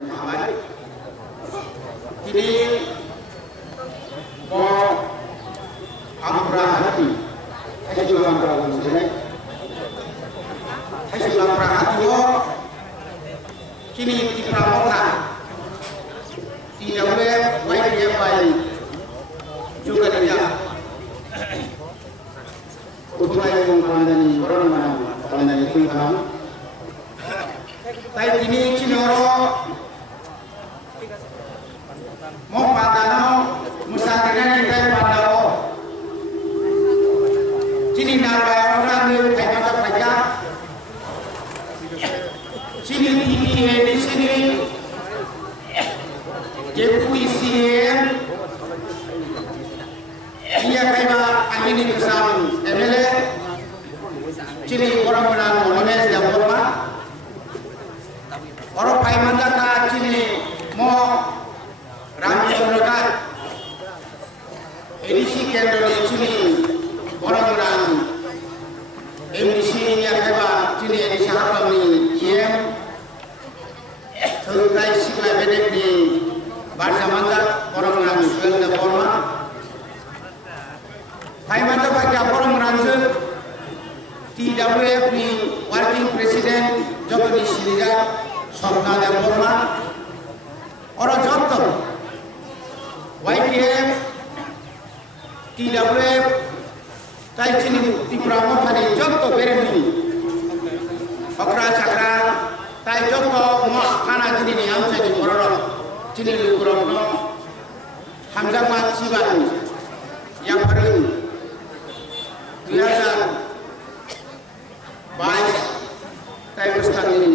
Mahamad. Kini mo amprahati hay juga amprahati sini hay juga amprahati mo kini di pramona tidak boleh baik dia baik juga dia utuai yang pandai orang mana pandai kuikan tapi kini kini orang mau padano musakirnya kita padano sini narai orang ni kayak macam kerja sini di sini depuisi dia kayak angin kesam MLA sini orang menang mones yang berapa orang kayak macam sini mau Ramchandra edisi kendro di sini orang-orang edisi yang hebat sini edisi apa ni IM terkait sikap bedek di bahasa mantap orang-orang sudah forma hai mantap baca orang-orang tidak boleh di working president joko di sini sorga dan forma orang contoh YPF tidak boleh tai sini di Pramono tadi contoh berani okra cakra tai contoh mau kana sini ni amsa di Kororo sini di Kororo Hamzah Mat Siban yang baru biasa baik tai ustaz ini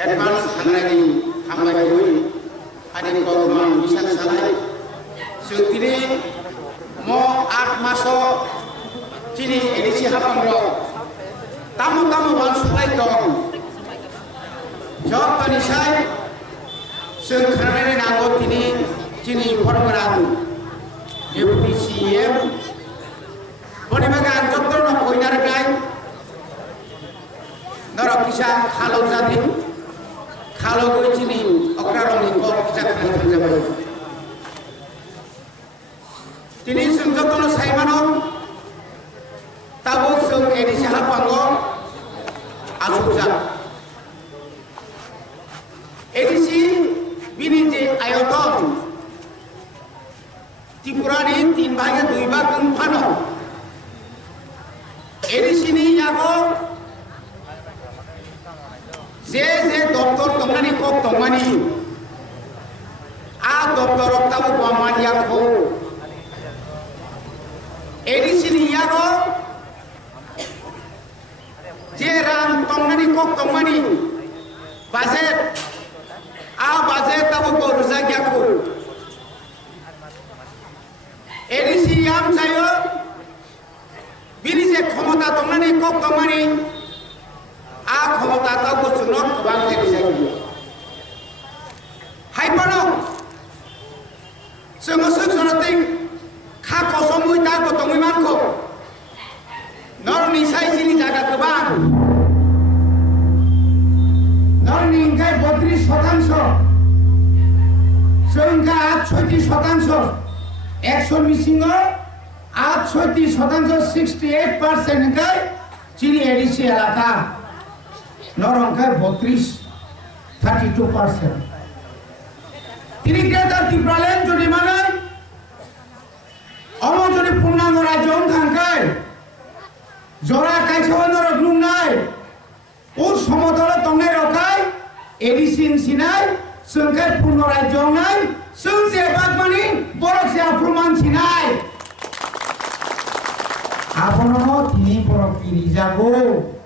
advance hanani hamai ini ada korban bisa salah sendiri mau 8 masuk sini edisi hafam lo tamu-tamu bang supply dong jawab tadi saya sekarang nanggut ini sini korban deputi CM boleh bagian dokter nak koinar kai norok kisah kalau jadi kalau gue sini orang ini kok bisa kerja ini sungguh kalau saya manom tahu sung edisi apa ngom asupsa edisi bini je ayoton tipurani 3 bagian 2 bagian pano edisi ini yago जे doctor तंगनी को तंगनी आ doctor तब बामानिया को एडिसिनी यारो जे राम तंगनी को तंगनी budget आ budget तब को रुजाग्या को ADC याम सायो बिनि जे क्षमता तंगनी को तंगनी aku mau tahu kusunok bangsa di sini. Hai pano, semua sesuatu kah kosong muda kotong imanku. Nor nisai sini jaga keban. Nor ningkai 32%. Sehingga 36%. Action missing 36%, 68% ningkai sini edisi alaka. Norongkai 32%. Tini kita tipralen jadi mana? Omo jadi punang orang jom tangkai. Jora kai sawan orang belum naik. Us somotala tongai rokai. Edisin sinai. Sengkai pun orang jom naik. Seng sebat mani. Borok siap perumahan sinai. Apa nono tini borok kiri jago.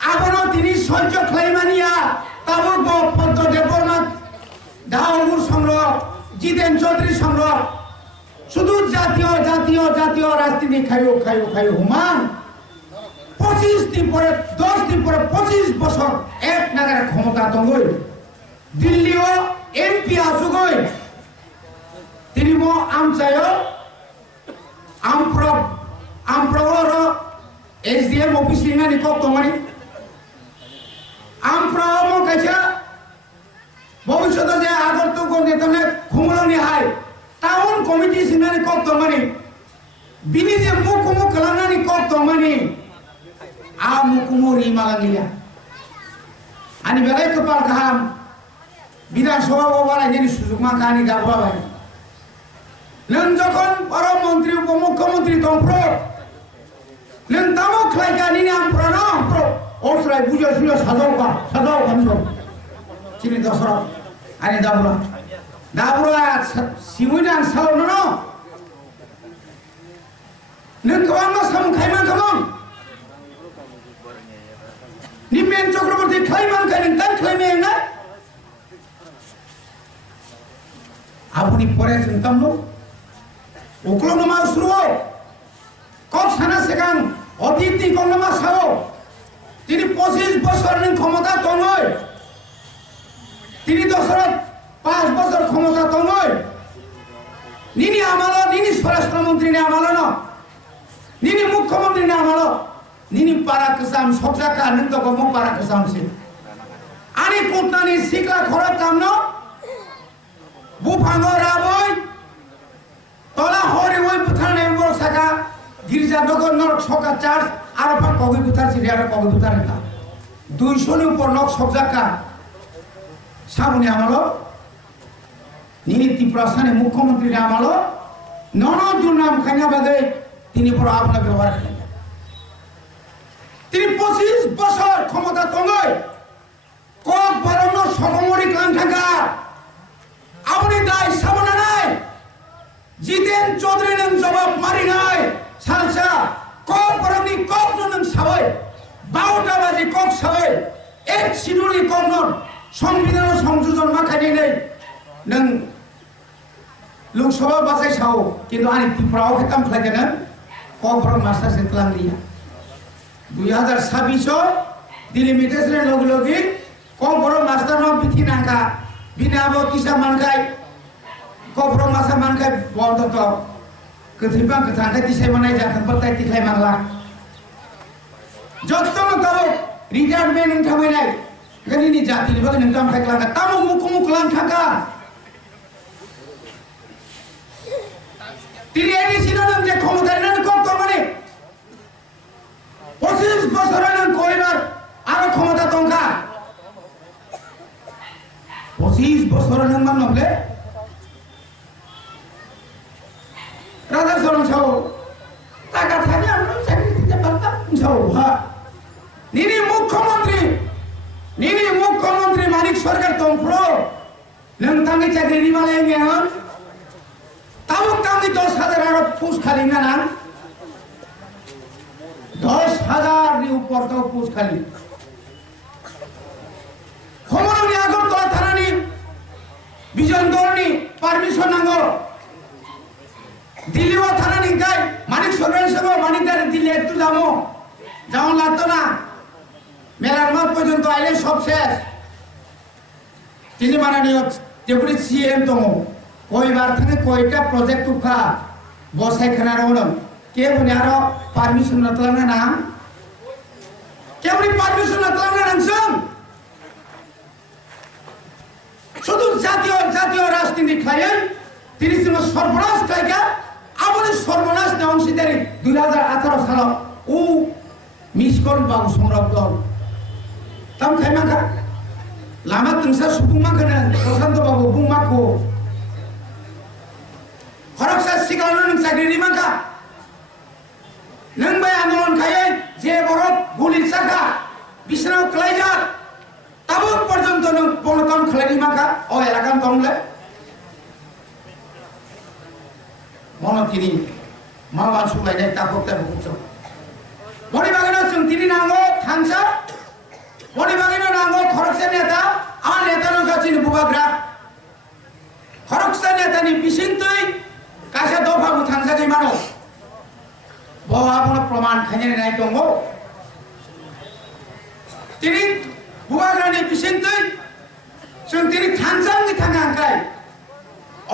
Abono tini সহ্য claimania তাবো গো পদ্ম দেবনাথ দাউর সংগ্রহ জিতেন চৌধুরী সংগ্রহ শুধু জাতীয় রাজনীতি খাইও human 25 দিন পরে 10 দিন পরে 25 বছর এক নাগারে ক্ষমতা দঙ্গই দিল্লিও এমপি আসুগই তিনি মো আমচায়ো আমপ্রবর SDM অফিস নিনা নিকক তমানি Ampromo kaca नेताने खुमलनि हाय टाउन कमिटी सिनानि कब दंमानि बिनि जे मुकुमु खालामनानै कब दंमानि आ मुकुमु रिमालांलिया आनि बेलाय कपाल गाहाम विधानसभायाव बारायनायनि सुजुग माखानि गाबबाय नों जखन बर' मन्त्रि उपमुख्यमन्त्रि दंफ्रो नों तामो खालायगानि आमफ्रानो आमफ्रो अफ्राय बुझो सुझो साजावगा नसो चिनि दसरा आनि दाबुरा सिमुना सावनो न नों गोबां मा सामु खायमान खामोन निमेन चक्रवर्ती खायमान खायन तान खायमे ना आबुनि परे चिंतामनो उक्लनो मा सुरुओ कब साना सेगां अतीतनि गंगमा साओ তিনি 25 বছর ক্ষমতা দङय তিনি দশরথ 5 বছর ক্ষমতা দङय নিনি আমালো নিনি স্বরাষ্ট্রমন্ত্রী নে আমালো ন নিনি মুখ্যমন্ত্রী নে আমালো নিনি পারা কসাম সবজাকা নন্ত গম পারা কসাম সে আনি কুটনানি সিকলা খরচ কামন বুফাঙ্গ রাবই তলা হরি ওই বুথানে বল সাকা গির্জা নগর নরক সকা চার্জ আর পা কগি বুতার ছিল আর কগি বুতার না 200 নি উপর নক সবজাকা সামনে আমালো নিনি ত্রিপুরাসানে মুখ্যমন্ত্রী আমালো নন দুর্নাম খাইনা বাদে তিনি বড় আপনা ব্যবহার করেন তিনি 25 বছর ক্ষমতা দङय কক বরণ সমমরিক লাংথাকা আপনি দায় সামনা নাই জিতেন চৌধুরী নং জবাব মারি নাই সালসা কক বরণনি কক নং সাবय 12টা বাজে কক সাবय এক শিডিউলনি কক নন সংবিধান সংযোজন মাখানি নাই নং লোকসভা বাছাই সাও কিন্তু আনি ত্রিপুরাও খেতাম খাইদেন কক বরণ মাস্টার সেতলাং দিয়া 2026 ডিলিমিটেশনের লগে কক বরণ মাস্টার ন বিথি নাকা বিনাবো কিসা মানকাই কক বরণ মাস্টার মানকাই বন্ধ তো কথিবাং কথাঙ্কাই দিশাই মানাই জাখান পতাই তিখাই মাংলা যতন তাবো রিটায়ারমেন্ট থামাই নাই গনিনি জাতি লিবাগ নংতাম খাইলা তামো মুকুমুক লাং থাকা তিনি এনি সিনন যে ক্ষমতা নেন কত মানে 25 বছর নং কইবার আর ক্ষমতা দংকা 25 বছর নং মান নলে রাজা সরং সাও টাকা থাকে আমরা চাকরি দিতে পারতাম সাও হ্যাঁ নিনি মুখ্যমন্ত্রী মানিক সরকার দংফ্রো নং তাঙ্গি চাকরি রিমালে গেহন তাবুক তাঙ্গি 10,000 আর পুষ খালি না না 10,000 নি উপর তো পুষ খালি খমরনি আগরতলা থানানি বিজন দরনি পারমিশন নাঙ্গো দিল্লিও থানানি গাই মানিক সরকার সঙ্গে মানিকদার দিল্লি একটু যাও লাগতো না মেলার মাঠ পর্যন্ত আইলে সব শেষ তিনি মাননীয় ডেপুটি সিএম দङ কয়বার থেকে কয়টা প্রজেক্ট উঠা বসাই খানার হল কে বলে আরো পারমিশন নাতলাম না কেমনি পারমিশন নাতলাম না নাংসং শুধু জাতীয় রাজনীতি খাইয়েন তিনি সর্বনাশ খাইকা আমাদের সর্বনাশ না অংশীদারি 2018 সাল ও মিস কল বাবু সংরব দল তাম খাইমাখা লামা তিংসা সুবুংমাখানে প্রশান্ত বাবু বুংমাখো খরকসা সিগানো নং চাকরি রিমাখা नों बाय आंदोलन खायै जे बरफ गुलि साखा बिसनाव क्लाइजा ताबो पर्यन्त नों बनतम खलायनि माखा ओ एलाकान दंले मनतिनि माबा सुलायनाय ताबोते बुंसो बडि बागेनो जों तिनि नांगो थांसा बडि बागेनो नांगो खरकसा नेता आ नेतानो गासिनि बुबाग्रा खरकसा नेतानि बिसिंतै कासा दफाबो थांसा गैमानो bahwa प्रमाण खाने नाय दङ तिनि बुबाग्रानि बिसिंतै जों तिनि थांजांनि थांगांखाय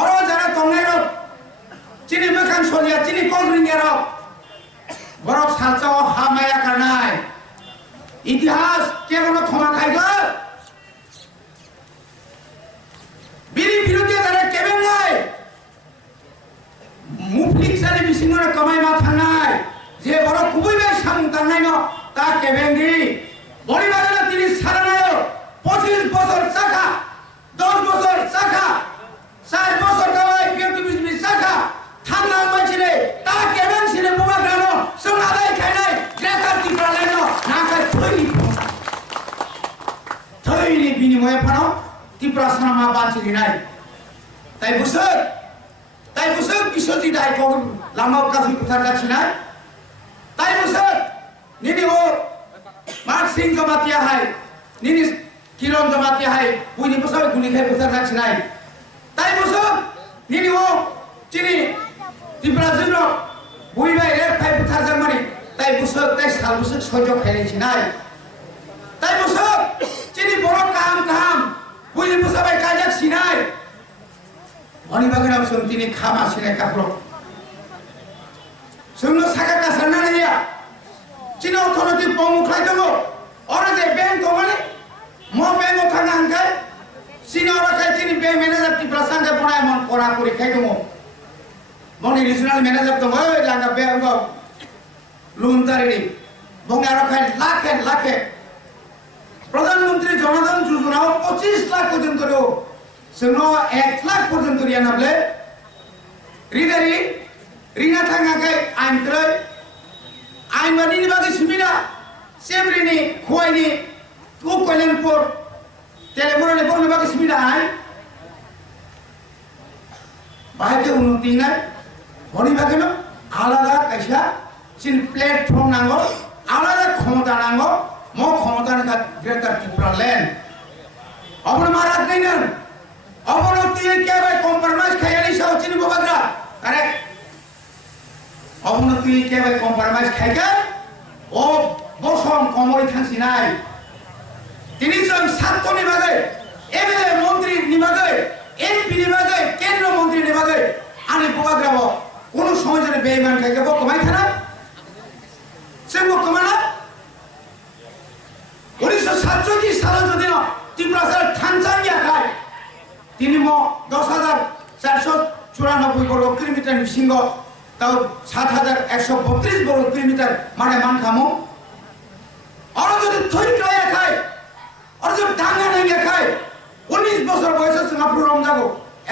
अरो जारा दंनाय र तिनि मोखां सलिया तिनि कग्रिङे र बरफ सालचाव हामाया करनाय इतिहास केवल क्षमा खाइगो बिनि बिरुद्धे কেবেন্দি বড়িবাগানে তিনি সারানায়ক 25 বছর শাখা 10 বছর শাখা 4 বছর গাওয়ায় বিএনপি শাখা থানা মাঝিরে তা কেবেন ছিনে বুবাগ্রানো সোনাদাই খাইনাই গ্রেটার ত্রিপুরালেনো নাকা থইনি বিনিময়ে ফানো ত্রিপুরা সানামা বাঁচিলি নাই তাই বুঝছো বিশ্বজিৎ আই কোন লামাও কাছে কোথার কাছে নাই তাই বুঝছো নিনি ও মার সিং জমাতিয়া হাই নিনি কিরণ জমাতিয়া হাই বুঝনি বুঝছো গুলি খাই কোথার কাছে নাই তাই বুঝছো নিনি ও চিনি ত্রিপুরা জন্য বুইবাই রে ফাই কোথার জামানি তাই বুঝছো তাই সাল বুঝছো সহ্য খাইছি নাই তাই বুঝছো চিনি বড় কাম বুঝনি বুঝছো ভাই কাজাক সিনাই বড়িবাগানে তিনি খামা সিনাই কাপড় जोंनो साखा कासारना नाया चिनो अर्थनैतिक प्रमुखलाय दङ अरे जे बैंक दङ माने म बैंक थांगा हांखाय चिनो रखाय चिनि बैंक मैनेजर टिप्रा सांगे बनाय मन करा करि खाय दङ बनि रिजनल मैनेजर दङ ओइ लांगा बैंक लुनतारिनि बंगा रखाय लाखे प्रधानमंत्री जनधन योजनाव 25 लाख पर्यंत जोंनो 1 लाख पर्यंत रियानाब्ले रिदारि Rina tangakai ain bani bagi sumida sebri ni khoi ni koilen por telepon ni por bagi sumida ain bahai ke unnoti nai bani bagi no alada kaisa sin platform nango alada khomota nango mo khomota na greater Tripura land abon marat nai nan abonoti ke bai compromise khayali sao chini bobagra correct অবনতি কেবল compromise খাইকা ও বসম কমরি থানসি নাই তিনি জন ছাত্র নিবাগে MLA মন্ত্রী নিবাগে MP নিবাগে কেন্দ্র মন্ত্রী নিবাগে আনি বুবাগ্রাব কোন সময় যেন বেঈমান খাইকে বকমাই থানা সে বকমানা 1967 সালে যদি ত্রিপুরা সাল থানজানিয়া খায় তিনি 10,494 বর্গ কিলোমিটার সিংহ তাও 7,132 বর্গ কিলোমিটার মানে মান খামো আর যদি থইকায় খায় আর যদি ডাঙ্গা নাঙ্গা খায় 19 বছর বয়সে সিঙ্গাপুর রম যাব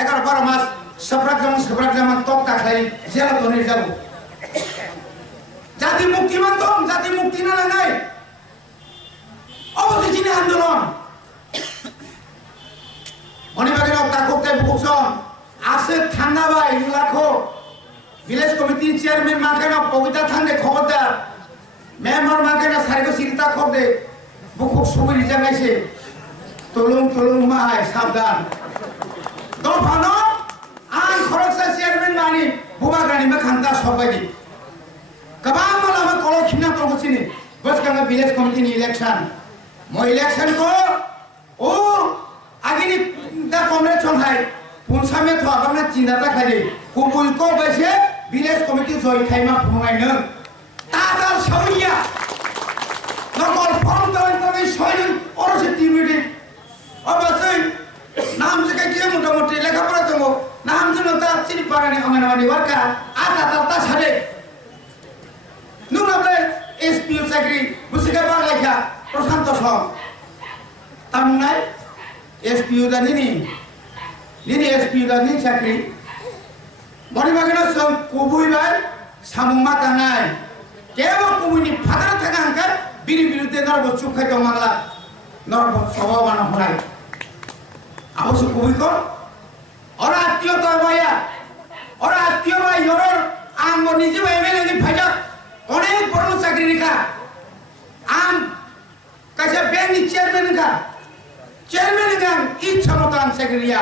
11-12 মাস সবরাক জামান তক্তা খাই জেলা তো নিয়ে যাব জাতি মুক্তি মানতম জাতি মুক্তি না নাই অবশেষে আন্দোলন মনিবাগের তাকতে ভুকসন আছে ঠান্ডা বাই লাখো ভিলেজ কমিটি চেয়ারম্যান মাখানা পবিতা থানদে খবরদার মেম্বার মাখানা সারিগো সিরিতা খবদে বুকুক সুবিধি জানাইছে তলুং মাহাই সাবধান দফানো আন খরকসা চেয়ারম্যান মানি বুবাগ্রানি মাখান্তা সবাইনি गोबां मालाबा कल खिना तगसिनि बसगांगा विलेज कमिटिनि इलेक्शन मो इलेक्शन को ओ आगिनि दा कमरेड संहाय पुनसामे तो आबांना चिन्दाता खायदि कुबुल को बैसे विलेज कमिटि जय खायमा फुंनायनो तादार सौरिया नकल फर्म तनै सयन अरसे टिमिदि अबसै नाम जके के मोटामोटी लेखापड़ा दङ नाम जनो ता चिनि पारानि अंगनवाड़ी वर्कार आता ता सादे नुनाबले एसपीओ चाकरी बुसिका बालायखा प्रशांत सम तामुनाय एसपीओ दानिनि एसपीओ दानि चाकरी बनिबागेनो सम कुबुइबाय सामुमा तानाय केबो कुबुइनि फादार थागा हांका बिनि बिरुद्धे नरब चुखाय दमाला नरब सभाबाना हनाय आवश्यक कुबुइको और आत्मीय तबाया और आत्मीय बाय यरर आंग निजे एमएलए नि फाइजा অনেক বড় চাকরি রেখা আম কাছে ব্যাংক চেয়ারম্যান গান ইচ্ছা মতো আম চাকরিয়া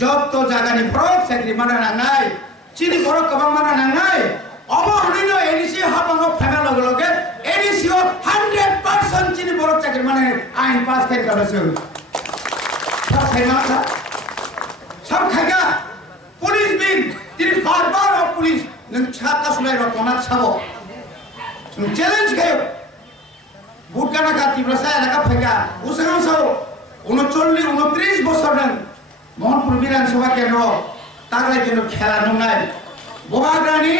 যত জায়গানি বড় চাকরি মানা নাঙাই চিনি বড় কবাং মানা নাঙাই অবহনিন এডিসি হাবাঙ্গ ফেনা লগে লগে এডিসিও 100% চিনি বড় চাকরি মানে আইন পাস করে গেছে সব খাইনা সব খাইগা পুলিশ বিন তিনি বারবার পুলিশ नों छाता सुनाय रतना छाबो जों चैलेंज खायो बुटकाना कातिब्ला सायाना फैगा उसागां साव 39 29 বছর नों मोहनपुर विधानसभा केन्द्र तागलाय जेन खेला नंनाय बबाग्रानि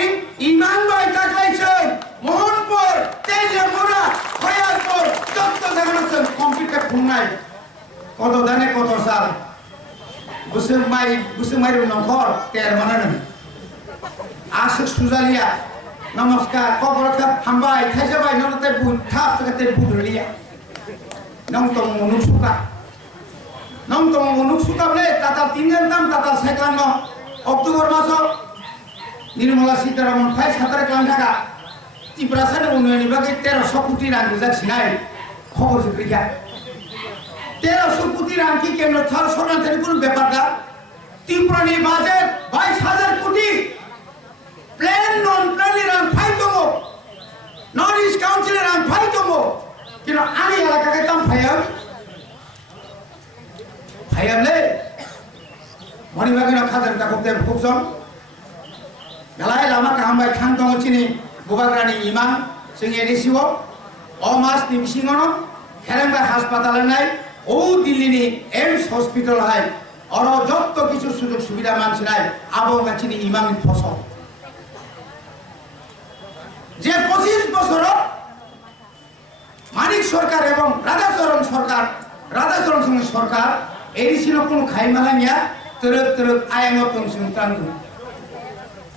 इमान बाय तागलायसै मोहनपुर তেইশে মোড়া খয়ালপুর যত জায়গা আছে কমপ্লিটে খুলনায় কত দানে কত সাল বুসুমাই নখর তের মানে নয় আশিক সুজালিয়া নমস্কার কবরকা হামবাই থাইজাবাই নতে বুই থাপ থেকে বুধলিয়া নং তং মুনুক সুকা নং তং মুনুক সুকাবলে তাতা তিনজন দাম তাতা সাইক্লাঙ্গ অক্টোবর মাস নির্মলা সীতারামন ফাই 17 লাখ টাকা ত্রিপুরাসানের উন্নয়নের বাকি 1300 কোটি রাং যাচ্ছিনাই খবর সুপ্রিকা 1300 কোটি রাং কি কেন্দ্র থাল সরকার থেকে কোনো ব্যাপারটা ত্রিপুরানি বাজেট 22,000 কোটি প্ল্যান নন প্ল্যানের রাং ফাই দङ নর্থ ইস্ট কাউন্সিলের রাং ফাই দङ কিন্তু আমি এলাকাকে দাম ফাইয়াবলে মণিবাগিনা খাজার তাকতে ভুকসম galai lama kahambai khang dong chini bubagrani imam sing edisiwo o mas ni bisingono kherengba hospital nai o dilli ni aims hospital hai oro jotto kichu sujog subida manchi nai abo chini imam ni phosol je 25 বছর মানিক সরকার এবং রাধাচরণ সরকার এডিসিনো কোন খাইমালানিয়া তরক আয়াঙ্গ তংসুন তানু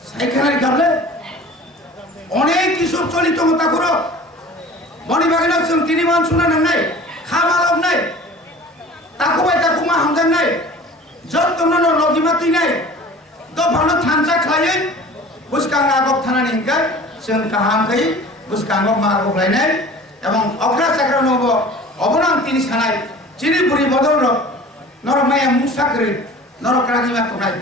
সাইখানার গাবলে অনেক কিছু চলিত মতা করো মণিবাগিনা जों তিনি মান শুনা নাই খামালব নাই তাকুবাই তাকুমা হামজান নাই যত্তনন লগিমাতি নাই দফানো থানসা খাयै বুসকাং আগক থানানি হিংকা जों কাহাম খাই বুসকাং মাগক লাইনাই এবং অগ্রা চাকরা নব অবনাম তিনি সানাই চিনি বুড়ি বদল নরমায়া মুসাকরি নরকরাগিমা কোনাই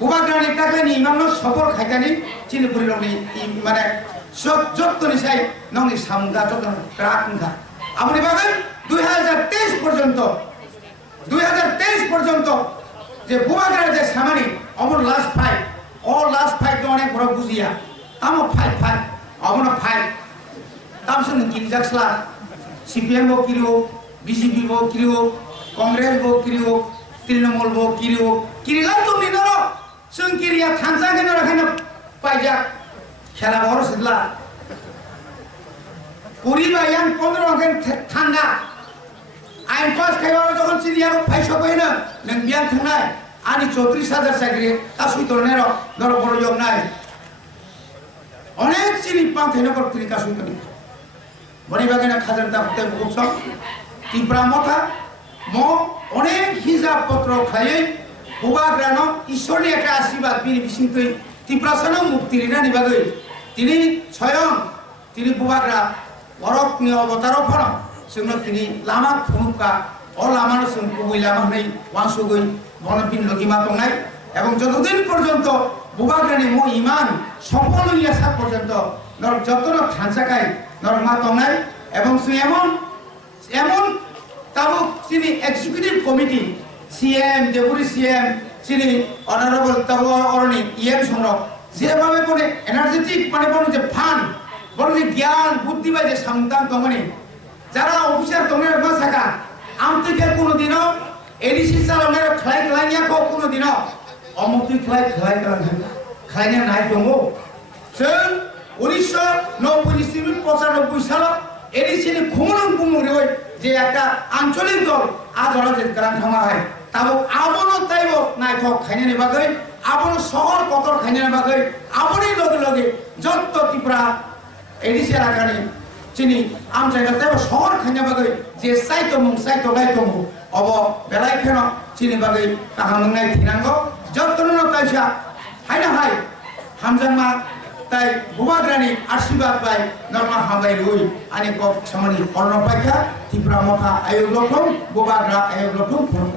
বুবাগ্রানি টাকানি ইমামনো সবর খাইতানি চিনিপুরি রংনি মানে যত্তনি সাই নংনি সামগা যত্ন রাখা আপনি বাগান 2023 পর্যন্ত যে বুবাগ্রার যে সামানি অমর লাস্ট ফাইট অনেক বড় বুঝিয়া তামো ফাইট অমর ফাইট তামসন কিরি যাকসলা সিপিএম বো কিরিও বিজেপি বো কিরিও কংগ্রেস বো কিরিও তৃণমূল বো কিরিলা তো নিনর जों किरिया थांजागोन राखायनो पाइजा खेला बहर सिदला पुरी बायान 15 अंगन थांगा आइन पास खाइबाबो जखन चिनियाबो फाइसो कइनो नों बियान थांनाय आनि 34,000 साख्रि कासुइ तोरनाय नर बड़ जग नाय अनेक चिनि पां थैनो पर तुनि कासुइ तोरनाय बनि बागाना खाजार दाखते बुकस तिब्रा मथा म अनेक हिसाब पत्र खायै বুবাগ্রানো ঈশ্বরনি একটা আশীর্বাদ বিনি বিসিংতই ত্রিপুরাসানো মুক্তি রিনানি বাগৈ তিনি স্বয়ং তিনি বুবাগ্রা বরকনি অবতার ফন जोंनो তিনি লামা ফুনুকা অ লামানো जों কুবুই লামা হই ওয়াংসুগৈ বনবিন লগিমা তংনাই এবং যতদিন পর্যন্ত বুবাগ্রানি মো ইমান সফল হইয়া সা পর্যন্ত নর যতন থানসাকাই নর মা তংনাই এবং এমন তাবো তিনি executive committee CM deputy CM सिनी অনারেবল তাবো অরনি ইএম সংরক যেভাবে বনে এনার্জেটিক মানে বনে যে ফান বনে জ্ঞান বুদ্ধি বাই যে সন্তান তমনে যারা অফিসার তমনে মাসাকা আমতে কোনদিনও এডিসি চালনের খাইয়া কোনদিনও অমুক্তি খাইনা নাই দङ जों 1990 সাল এডিসিনি খুমুন বুমুরে যে একটা আঞ্চলিক দল আজরা যে গ্রাম থামা হয় তাবো আবনো তাইবো নাইথক খাইনানি বাগৈ আবনো শহর কতর খাইনানি বাগৈ আবনি লগে যত ত্রিপুরা এডিসি এলাকানি চিনি আম জায়গা তাইবো শহর খাইনা বাগৈ যে সাইতো লাইতমু অব বেলাই খেন চিনি বাগৈ কাহামনাই থিনাঙ্গ যতন তাইসা হাইনা হাই হামজামা তাই বুবাগ্রানি আশীর্বাদ পাই নরমা হামলাই রই আনি কক সামনি অর্ণপাইকা ত্রিপুরা মথা আয়োগ লক্ষণ বুবাগ্রা আয়োগ লক্ষণ